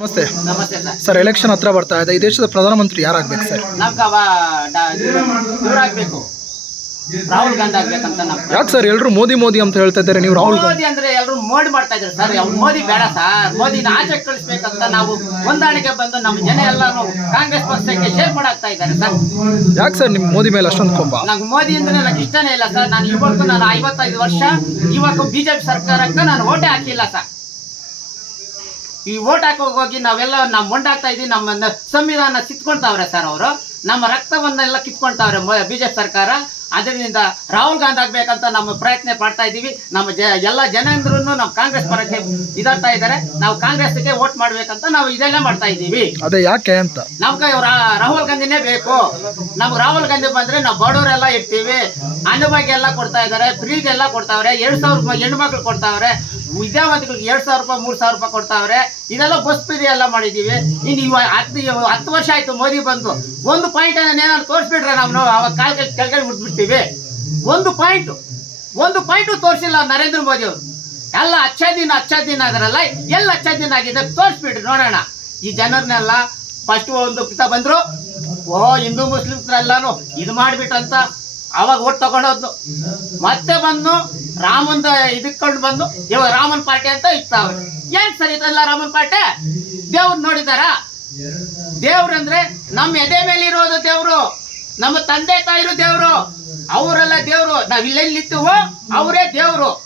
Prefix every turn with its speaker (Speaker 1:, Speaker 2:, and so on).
Speaker 1: ನಮಸ್ತೆ.
Speaker 2: Sir
Speaker 1: election ಹತ್ರ ಬರ್ತಾ ಇದೆ. ಈ ದೇಶದ ಪ್ರಧಾನಮಂತ್ರಿ ಯಾರಾಗ್ಬೇಕು ಸರ್?
Speaker 2: ಆಗ್ಬೇಕು. ರಾಹುಲ್ ಗಾಂಧಿ ಆಗ್ಬೇಕಂತ
Speaker 1: ಯಾಕೆ ಸರ್ ಎಲ್ಲರೂ ಮೋದಿ ಮೋದಿ ಅಂತ ಹೇಳ್ತಾ ಇದ್ದಾರೆ ನೀವು ರಾಹುಲ್ ಗಾಂಧಿ?
Speaker 2: ಮೋದಿ ಅಂದ್ರೆ ಎಲ್ಲರೂ ಮೋಡಿ ಮಾಡ್ತಾ ಇದ್ರು ಸರ್. ಅವ್ರು ಮೋದಿ ಬೇಡ ಸರ್. ಮೋದಿನ ಆಚೆ ಕಳಿಸ್ಬೇಕಂತ ನಾವು ಹೊಂದಾಣಿಕೆ ಬಂದು ನಮ್ಮ ಜನ ಎಲ್ಲಾನು ಕಾಂಗ್ರೆಸ್ ಪಕ್ಷಕ್ಕೆ ಶೇರ್ ಮಾಡಾಕ್ತಾ ಇದ್ದಾರೆ ಸರ್.
Speaker 1: ಯಾಕೆ ಸರ್ ನಿಮ್ಮ ಮೋದಿ ಮೇಲೆ ಅಷ್ಟೊಂದು ಕೋಪ?
Speaker 2: ನಂಗೆ ಮೋದಿ ಅಂದ್ರೆ ನನಗೆ ಇಷ್ಟನೇ ಇಲ್ಲ ಸರ್. ನಾನು ಇವತ್ತು ನಾನು ಐವತ್ತೈದು ವರ್ಷ ಇವಾಗ ಬಿಜೆಪಿ ಸರ್ಕಾರಕ್ಕೆ ನಾನು ಓಟೆ ಹಾಕಿಲ್ಲ ಸರ್. ಈ ಓಟ್ ಹಾಕೋಗಿ ಹೋಗಿ ನಾವೆಲ್ಲ ನಾವು ಮೊಂಡಾಗ್ತಾ ಇದ್ದೀವಿ ನಮ್ಮ ಸಂವಿಧಾನ ಕಿತ್ಕೊಳ್ತಾವ್ರೆ ಸರ್ ಅವರು. ನಮ್ಮ ರಕ್ತವನ್ನೆಲ್ಲ ಕಿತ್ಕೊಳ್ತಾವ್ರೆ ಬಿಜೆಪಿ ಸರ್ಕಾರ. ಅದರಿಂದ ರಾಹುಲ್ ಗಾಂಧಿ ಆಗ್ಬೇಕಂತ ನಮ್ಮ ಪ್ರಯತ್ನ ಪಡ್ತಾ ಇದ್ದೀವಿ. ನಮ್ಮ ಜ ಎಲ್ಲ ಜನಂದ್ರೂ ನಮ್ಮ ಕಾಂಗ್ರೆಸ್ ಪರಕ್ಕೆ ಇದಾಗ್ತಾ ಇದ್ದಾರೆ. ನಾವು ಕಾಂಗ್ರೆಸ್ಗೆ ವೋಟ್ ಮಾಡ್ಬೇಕಂತ ನಾವು ಇದೆಲ್ಲ ಮಾಡ್ತಾ ಇದ್ದೀವಿ.
Speaker 1: ಅದೇ ಯಾಕೆ ಅಂತ?
Speaker 2: ನಮ್ಗೆ ರಾಹುಲ್ ಗಾಂಧಿನೇ ಬೇಕು. ನಮ್ಗೆ ರಾಹುಲ್ ಗಾಂಧಿ ಬಂದ್ರೆ ನಾವು ಬಡವರೆಲ್ಲ ಇರ್ತೀವಿ. ಅನ್ನಭಾಗ್ಯ ಎಲ್ಲ ಕೊಡ್ತಾ ಇದಾರೆ ಫ್ರೀಗೆ ಎಲ್ಲ ಕೊಡ್ತಾವ್ರೆ ಎರಡ್ ಸಾವಿರ ರೂಪಾಯಿ ಹೆಣ್ಮಕ್ಳು ಕೊಡ್ತಾವ್ರೆ ವಿದ್ಯಾವಂತಿಗಳಿಗೆ ಎರಡ್ ಸಾವಿರ ರೂಪಾಯಿ ಮೂರ್ ಸಾವಿರ ರೂಪಾಯಿ ಕೊಡ್ತಾವ್ರೆ ಇದೆಲ್ಲ ಬಸ್ ಫ್ರೀ ಎಲ್ಲ ಮಾಡಿದೀವಿ ಇನ್ನು ಇವ ಹತ್ತು ಹತ್ತು ವರ್ಷ ಆಯ್ತು ಮೋದಿ ಬಂದು. ಒಂದು ಪಾಯಿಂಟ್ ಏನಾದ್ರು ತೋರಿಸ್ಬಿಟ್ರೆ ನಾವು ಅವಾಗ ಕಾಲ್ ಕೆಳಗಡೆ ಮುಟ್ಬಿಡ್ತೀವಿ ಒಂದು ಪಾಯಿಂಟ್. ಒಂದು ಪಾಯಿಂಟು ತೋರಿಸಿಲ್ಲ ನರೇಂದ್ರ ಮೋದಿ ಅವರು. ಎಲ್ಲ ಅಚ್ಚ ದಿನ ದಿನ ಅದರಲ್ಲ. ಎಲ್ಲ ಅಚ್ಚ ದಿನ ಆಗಿದೆ. ತೋರಿಸ್ಬಿಡ್ರಿ, ನೋಡೋಣ. ಈ ಜನರನ್ನೆಲ್ಲ ಫಸ್ಟ್ ಒಂದು ಪಿತ ಬಂದ್ರು. ಓ, ಹಿಂದೂ ಮುಸ್ಲಿಮ್ಸ್ರೆಲ್ಲಾನು ಇದು ಮಾಡಿಬಿಟ್ರಂತ ಅವಾಗ ಓಟ್ ತಗೊಂಡೋದ್ನು ಮತ್ತೆ ಬಂದು ರಾಮಂದ ಇದಕ್ಕೊಂಡು ಬಂದು ಇವಾಗ ರಾಮನ್ ಪಾರ್ಟಿ ಅಂತ ಇರ್ತಾವೆ ಏನ್ ಸರಿ ಇದೆಲ್ಲ ರಾಮನ್ ಪಾರ್ಟಿ? ದೇವ್ರು ನೋಡಿದಾರ ದೇವ್ರಂದ್ರೆ ನಮ್ಮ ಎದೆ ಮೇಲೆ ಇರೋದು ದೇವ್ರು. ನಮ್ಮ ತಂದೆ ತಾಯಿರು ದೇವ್ರು. ಅವರೆಲ್ಲ ದೇವ್ರು. ನಾವ್ ಇಲ್ಲೆಲ್ಲಿ ನಿಂತೀವೋ ಅವರೇ ದೇವ್ರು.